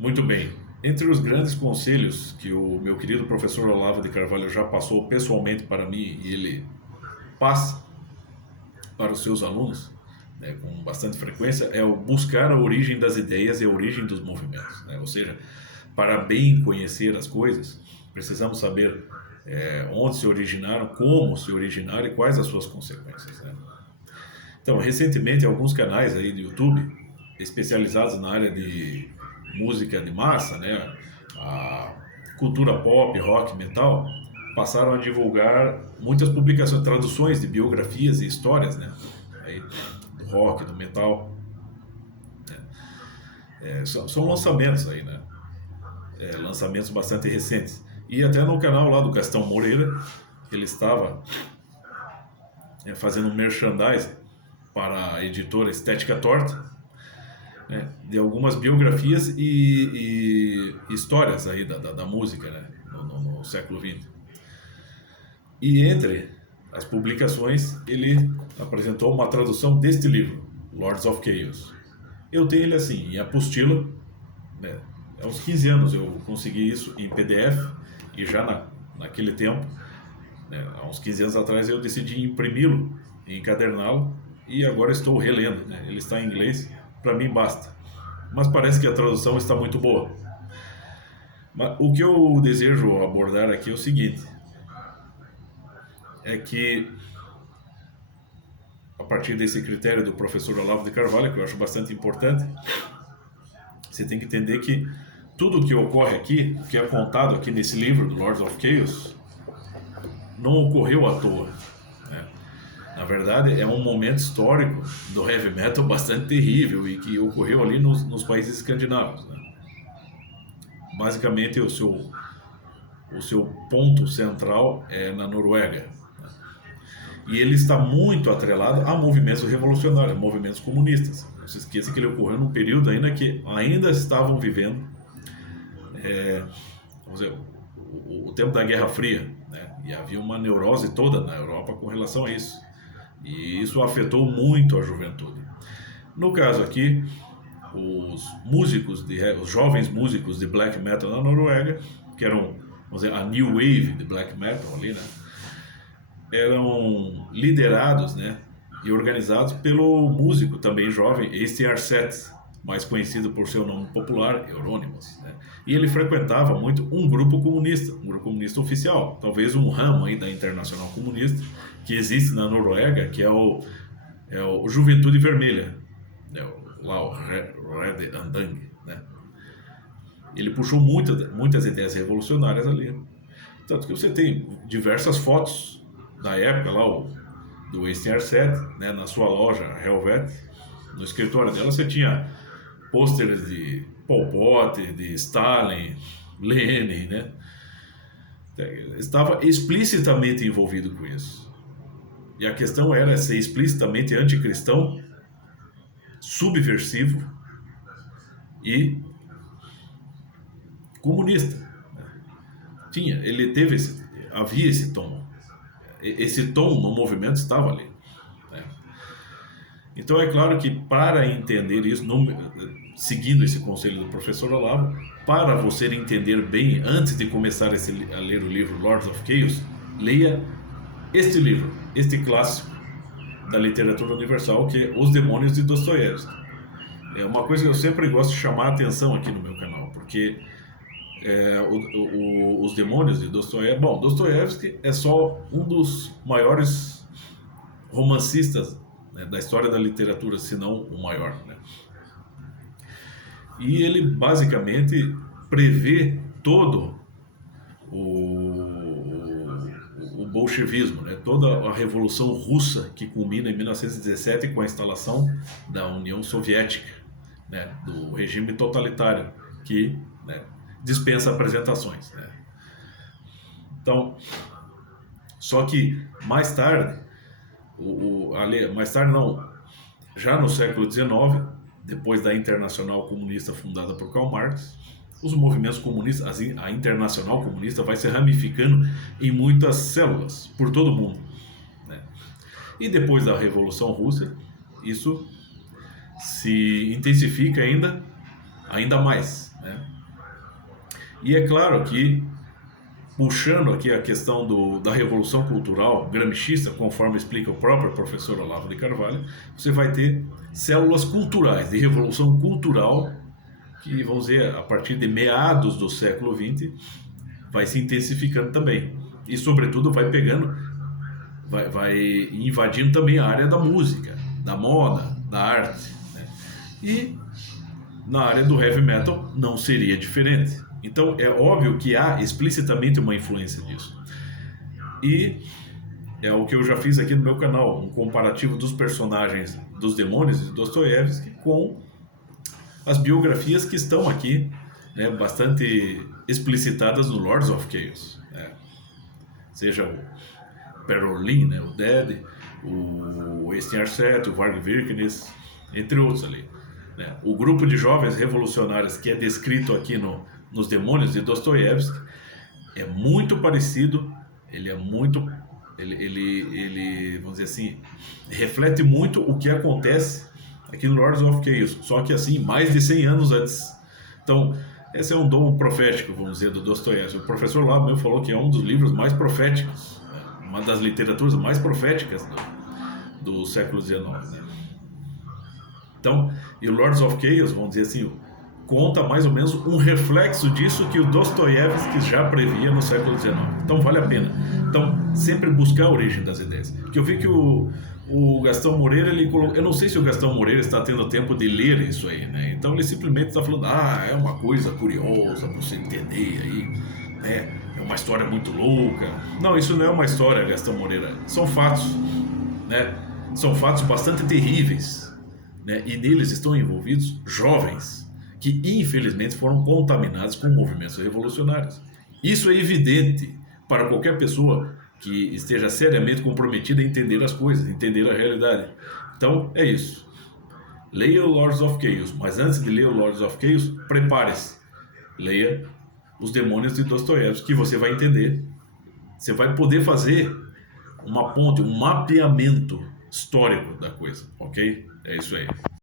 Muito bem. Entre os grandes conselhos que o meu querido professor Olavo de Carvalho já passou pessoalmente para mim e ele passa para os seus alunos, né, com bastante frequência, é o buscar a origem das ideias e a origem dos movimentos, né? Ou seja, para bem conhecer as coisas, precisamos saber onde se originaram, como se originaram e quais as suas consequências, né? Então, recentemente, alguns canais aí do YouTube, especializados na área de música de massa, né, a cultura pop, rock, metal, passaram a divulgar muitas publicações, traduções de biografias e histórias, né, aí, do rock, do metal. São lançamentos aí, né, lançamentos bastante recentes. E até no canal lá do Gastão Moreira, ele estava fazendo um merchandising para a editora Estética Torta, né, de algumas biografias e histórias aí da música, né, no século XX. E entre as publicações, ele apresentou uma tradução deste livro, Lords of Chaos. Eu tenho ele assim, em apostila, né, há uns 15 anos eu consegui isso em PDF, e já naquele tempo, né, há uns 15 anos atrás, eu decidi imprimi-lo, encaderná-lo, e agora estou relendo, né, ele está em inglês, para mim basta. Mas parece que a tradução está muito boa. Mas o que eu desejo abordar aqui é o seguinte: é que a partir desse critério do professor Olavo de Carvalho, que eu acho bastante importante, você tem que entender que tudo o que ocorre aqui, o que é contado aqui nesse livro do Lords of Chaos, não ocorreu à toa, né? Na verdade, é um momento histórico do heavy metal bastante terrível e que ocorreu ali nos países escandinavos, né? Basicamente, o seu ponto central é na Noruega. E ele está muito atrelado a movimentos revolucionários, movimentos comunistas. Não se esqueça que ele ocorreu num período ainda que ainda estavam vivendo, vamos dizer, o tempo da Guerra Fria, né? E havia uma neurose toda na Europa com relação a isso. E isso afetou muito a juventude. No caso aqui, os jovens músicos de black metal na Noruega, que eram, vamos dizer, a new wave de black metal ali, né, eram liderados, né, e organizados pelo músico também jovem Esti Arset, mais conhecido por seu nome popular, Euronymous, né? E ele frequentava muito um grupo comunista oficial, talvez um ramo aí da Internacional Comunista, que existe na Noruega, que é o Juventude Vermelha, né, lá o Red Andang, né? Ele puxou muitas ideias revolucionárias ali. Tanto que você tem diversas fotos da época lá, do ACR7, né, na sua loja Helvet. No escritório dela você tinha pôsteres de Pol Pot, de Stalin, Lenin, né? Estava explicitamente envolvido com isso. E a questão era ser explicitamente anticristão, subversivo e comunista. Havia esse tom. Esse tom no movimento estava ali, né? Então é claro que para entender isso, seguindo esse conselho do professor Olavo, para você entender bem, antes de começar a ler o livro Lords of Chaos, leia este livro, este clássico da literatura universal, que é Os Demônios de Dostoiévski. É uma coisa que eu sempre gosto de chamar a atenção aqui no meu canal, porque os Demônios de Dostoiévski. Bom, Dostoiévski é só um dos maiores romancistas, né, da história da literatura, se não o maior, né? E ele basicamente prevê todo o bolchevismo, né? Toda a Revolução Russa que culmina em 1917 com a instalação da União Soviética, né? Do regime totalitário que, né, dispensa apresentações, né? Então, só que mais tarde, mais tarde não, já no século XIX, depois da Internacional Comunista fundada por Karl Marx, os movimentos comunistas, a Internacional Comunista vai se ramificando em muitas células por todo o mundo, né? E depois da Revolução Russa, isso se intensifica ainda mais, né? E é claro que, puxando aqui a questão da revolução cultural gramscista, conforme explica o próprio professor Olavo de Carvalho, você vai ter células culturais, de revolução cultural, que, vamos dizer, a partir de meados do século XX, vai se intensificando também. E, sobretudo, vai pegando, vai invadindo também a área da música, da moda, da arte, né? E na área do heavy metal não seria diferente. Então é óbvio que há explicitamente uma influência disso. E é o que eu já fiz aqui no meu canal, um comparativo dos personagens dos Demônios de Dostoiévski com as biografias que estão aqui, né, bastante explicitadas no Lords of Chaos, né? Seja o Perolin, né, o Dead, o Estiar Set, o Varg Vikernes, entre outros ali, né? O grupo de jovens revolucionários que é descrito aqui nos Demônios de Dostoiévski é muito parecido, ele é muito, ele, vamos dizer assim, reflete muito o que acontece aqui no Lords of Chaos, só que assim, mais de 100 anos antes. Então, esse é um dom profético, vamos dizer, do Dostoiévski. O professor Labo mesmo falou que é um dos livros mais proféticos, né? Uma das literaturas mais proféticas do século XIX, né? Então, e o Lords of Chaos, vamos dizer assim, conta mais ou menos um reflexo disso que o Dostoiévski já previa no século XIX. Então vale a pena. Então, sempre buscar a origem das ideias. Porque eu vi que o Gastão Moreira, ele colocou, eu não sei se o Gastão Moreira está tendo tempo de ler isso aí, né? Então ele simplesmente está falando, é uma coisa curiosa para você entender aí, né? É uma história muito louca. Não, isso não é uma história, Gastão Moreira. São fatos, né? São fatos bastante terríveis, né? E neles estão envolvidos jovens que infelizmente foram contaminados com movimentos revolucionários. Isso é evidente para qualquer pessoa que esteja seriamente comprometida a entender as coisas, entender a realidade. Então, é isso. Leia o Lords of Chaos, mas antes de ler o Lords of Chaos, prepare-se. Leia Os Demônios de Dostoiévski, que você vai entender. Você vai poder fazer uma ponte, um mapeamento histórico da coisa, ok? É isso aí.